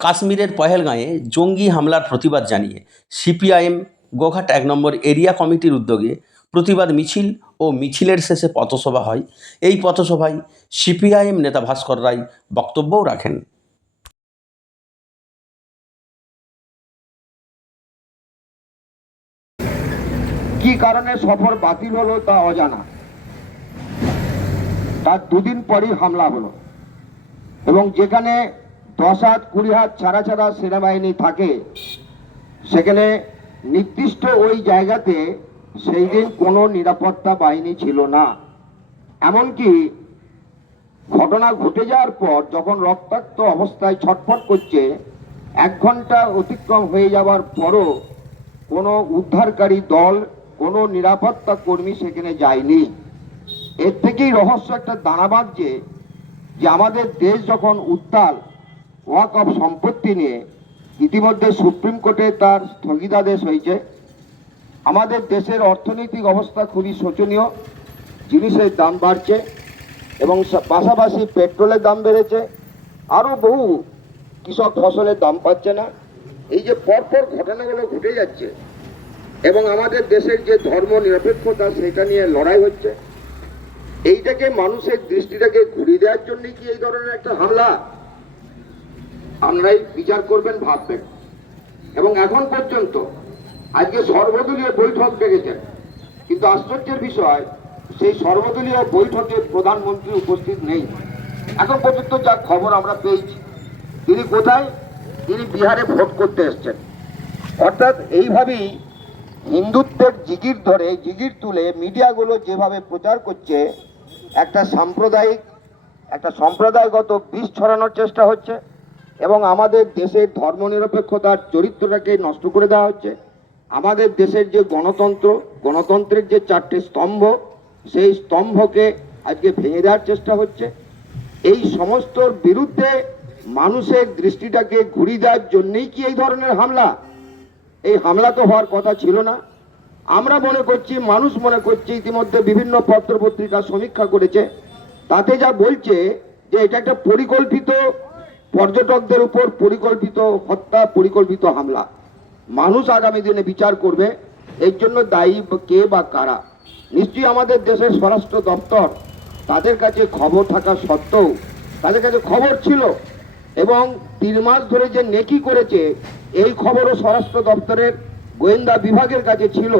কাশ্মীরের পহেলগাঁয়ে জঙ্গি হামলার প্রতিবাদ জানিয়ে সিপিআইএম গোঘাট এক নম্বর এরিয়া কমিটির উদ্যোগে প্রতিবাদ মিছিল ও মিছিলের শেষে পথসভা হয়। এই পথসভায় সিপিআইএম নেতা ভাস্কর রায় বক্তব্যও রাখেন। কি কারণে সফর বাতিল হলো তা অজানা। তার দুদিন পরই হামলা হলো। এবং যেখানে দশ হাত কুড়ি হাত ছাড়া ছাড়া সেনাবাহিনী থাকে। সেখানে নির্দিষ্ট ওই জায়গাতে সেই দিন কোনো নিরাপত্তা বাহিনী ছিল না। এমনকি ঘটনা ঘটে যাওয়ার পর যখন রক্তাক্ত অবস্থায় ছটফট করছে, এক ঘণ্টা অতিক্রম হয়ে যাওয়ার পরও কোনো উদ্ধারকারী দল, কোনো নিরাপত্তা কর্মী সেখানে যায়নি। এর থেকেই রহস্য একটা বাঁধছে যে আমাদের দেশ যখন উত্তাল ওয়াক অফ সম্পত্তি নিয়ে ইতিমধ্যে সুপ্রিম কোর্টে তার স্থগিতাদেশ হয়েছে। আমাদের দেশের অর্থনৈতিক অবস্থা খুবই শোচনীয়, জিনিসের দাম বাড়ছে এবং পাশাপাশি পেট্রোলের দাম বেড়েছে। আরও বহু কৃষক ফসলের দাম পাচ্ছে না। এই যে পরপর ঘটনাগুলো ঘটে যাচ্ছে এবং আমাদের দেশের যে ধর্ম নিরপেক্ষতা, সেটা নিয়ে লড়াই হচ্ছে। এইটাকে মানুষের দৃষ্টিটাকে ঘুরিয়ে দেওয়ার জন্য কি এই ধরনের একটা হামলা? আপনারাই বিচার করবেন ভাববেন। এবং এখন পর্যন্ত আজকে সর্বদলীয় বৈঠক ডেকেছেন। কিন্তু আশ্চর্যের বিষয়, সেই সর্বদলীয় বৈঠকে প্রধানমন্ত্রী উপস্থিত নেই। এখন পর্যন্ত যা খবর আমরা পেয়েছি, তিনি কোথায়? তিনি বিহারে ভোট করতে এসছেন। অর্থাৎ এইভাবেই হিন্দুত্বের জিগির ধরে, জিগির তুলে মিডিয়াগুলো যেভাবে প্রচার করছে, একটা সাম্প্রদায়িক, একটা সম্প্রদায়গত বিষ ছড়ানোর চেষ্টা হচ্ছে। এবং আমাদের দেশের ধর্মনিরপেক্ষতার চরিত্রটাকে নষ্ট করে দেওয়া হচ্ছে। আমাদের দেশের যে গণতন্ত্র, গণতন্ত্রের যে চারটে স্তম্ভ, সেই স্তম্ভকে আজকে ভেঙে দেওয়ার চেষ্টা হচ্ছে। এই সমস্তর বিরুদ্ধে মানুষের দৃষ্টিটাকে ঘুরিয়ে দেওয়ার জন্যই কি এই ধরনের হামলা? এই হামলা তো হওয়ার কথা ছিল না। আমরা মনে করছি, মানুষ মনে করছে ইতিমধ্যে বিভিন্ন পত্রপত্রিকা সমীক্ষা করেছে। তাতে যা বলছে যে এটা একটা পরিকল্পিত পর্যটকদের উপর পরিকল্পিত হত্যা, পরিকল্পিত হামলা। মানুষ আগামী দিনে বিচার করবে, এর জন্য দায়ী কে বা কারা? নিশ্চয়ই আমাদের দেশের স্বরাষ্ট্র দপ্তর তাদের কাছে খবর থাকা সত্ত্বেও, তাদের কাছে খবর ছিল এবং তিন মাস ধরে যে নেকি করেছে, এই খবরও স্বরাষ্ট্র দপ্তরের গোয়েন্দা বিভাগের কাছে ছিল।